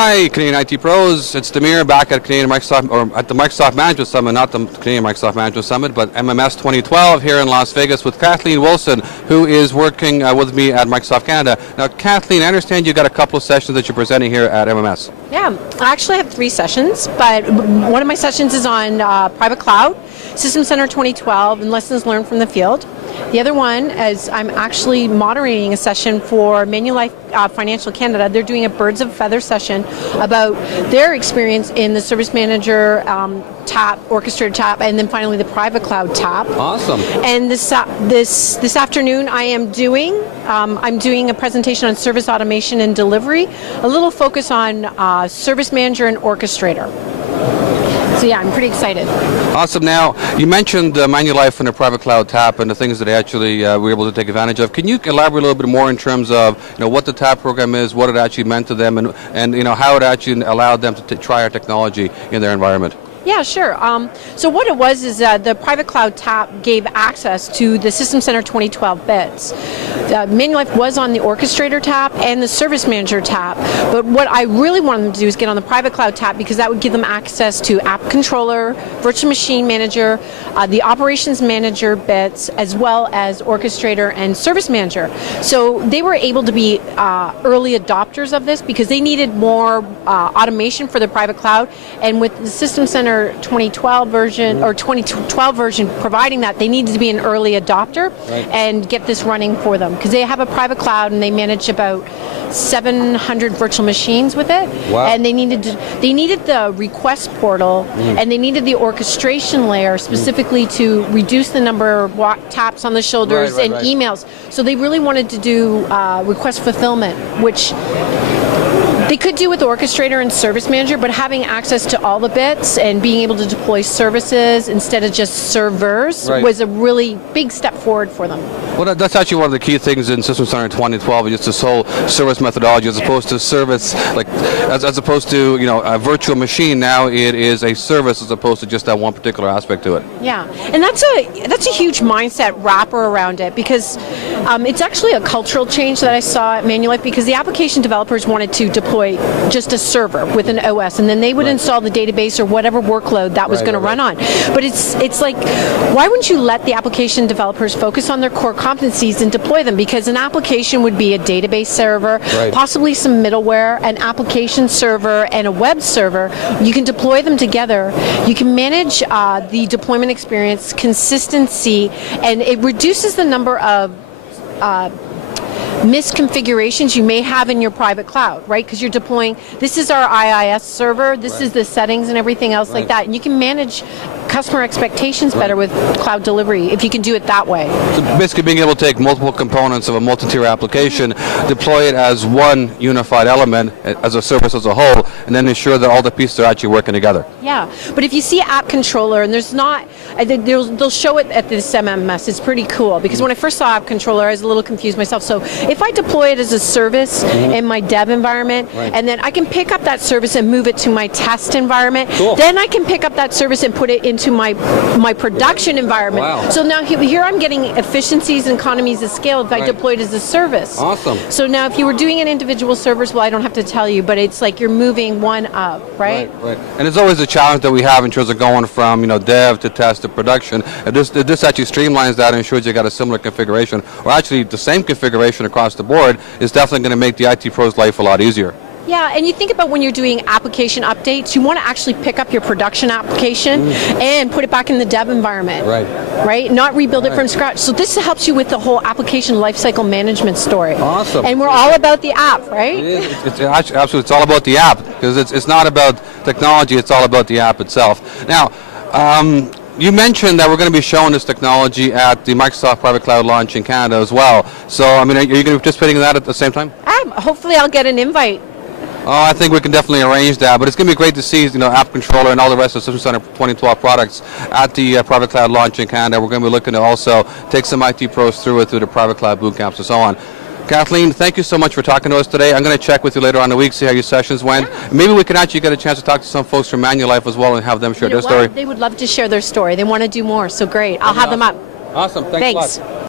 Hi, Canadian IT Pros. It's Demir back at Canadian Microsoft, or at the Microsoft Management Summit, not the Canadian Microsoft Management Summit, but MMS2012 here in Las Vegas with Kathleen Wilson, who is working with me at Microsoft Canada. Now, Kathleen, I understand you got a couple of sessions that you're presenting here at MMS. Yeah, I actually have 3 sessions, but one of my sessions is on private cloud, System Center 2012, and lessons learned from the field. The other one is I'm actually moderating a session for Manulife Financial Canada. They're doing a Birds of Feather session about their experience in the Service Manager TAP, Orchestrator TAP, and then finally the private cloud TAP. Awesome. And this afternoon I am doing I'm doing a presentation on service automation and delivery, a little focus on Service Manager and Orchestrator. So yeah, I'm pretty excited. Awesome. Now, you mentioned Manulife and the private cloud TAP and the things that they actually were able to take advantage of. Can you elaborate a little bit more in terms of what the TAP program is, what it actually meant to them, and how it actually allowed them to try our technology in their environment? Yeah, sure. So what it was is the private cloud TAP gave access to the System Center 2012 bits. Manulife was on the Orchestrator TAP and the Service Manager TAP, but what I really wanted them to do is get on the private cloud TAP because that would give them access to App Controller, Virtual Machine Manager, the Operations Manager bits, as well as Orchestrator and Service Manager. So they were able to be early adopters of this because they needed more automation for the private cloud, and with the System Center 2012 version or 2012 version providing that, they needed to be an early adopter and get this running for them because they have a private cloud and they manage about 700 virtual machines with it. Wow. And they needed the request portal and they needed the orchestration layer specifically to reduce the number of taps on the shoulders and emails. So they really wanted to do request fulfillment, which they could do with Orchestrator and Service Manager, but having access to all the bits and being able to deploy services instead of just servers was a really big step forward for them. Well, that's actually one of the key things in System Center 2012, is just this whole service methodology as opposed to service, as opposed to a virtual machine. Now it is a service as opposed to just that one particular aspect to it. Yeah, and that's a huge mindset wrapper around it because it's actually a cultural change that I saw at Manulife because the application developers wanted to deploy just a server with an OS, and then they would install the database or whatever workload that was going to run on. But it's like, why wouldn't you let the application developers focus on their core competencies and deploy them? Because an application would be a database server, possibly some middleware, an application server, and a web server. You can deploy them together. You can manage the deployment experience, consistency, and it reduces the number of misconfigurations you may have in your private cloud, right? Because you're deploying, this is our IIS server, this is the settings and everything else like that. And you can manage customer expectations better with cloud delivery if you can do it that way. So basically being able to take multiple components of a multi-tier application, deploy it as one unified element, as a service as a whole, and then ensure that all the pieces are actually working together. Yeah, but if you see App Controller, and there's not, they'll show it at this MMS, it's pretty cool, because when I first saw App Controller, I was a little confused myself. So if I deploy it as a service in my dev environment, and then I can pick up that service and move it to my test environment, then I can pick up that service and put it into my production environment. Wow. So now here I'm getting efficiencies and economies of scale if I deploy it as a service. Awesome. So now if you were doing an individual service, well, I don't have to tell you, but it's like you're moving one up, right? Right. And it's always a challenge that we have in terms of going from dev to test to production. And this actually streamlines that and ensures you got a similar configuration, or actually the same configuration across the board is definitely going to make the IT pro's life a lot easier. Yeah, and you think about when you're doing application updates, you want to actually pick up your production application and put it back in the dev environment. Right? Not rebuild it from scratch. So this helps you with the whole application lifecycle management story. Awesome. And we're all about the app, right? It is. It's absolutely. It's all about the app because it's not about technology. It's all about the app itself. Now, you mentioned that we're going to be showing this technology at the Microsoft Private Cloud launch in Canada as well. So, are you going to be participating in that at the same time? Hopefully I'll get an invite. Oh, I think we can definitely arrange that, but it's going to be great to see, App Controller and all the rest of System Center 2012 products at the Private Cloud launch in Canada. We're going to be looking to also take some IT pros through the Private Cloud boot camps and so on. Kathleen, thank you so much for talking to us today. I'm going to check with you later on in the week, see how your sessions went. Yeah. Maybe we can actually get a chance to talk to some folks from Manulife as well and have them share their story. They would love to share their story. They want to do more, so great. I'll have them up. Awesome. Thanks a lot.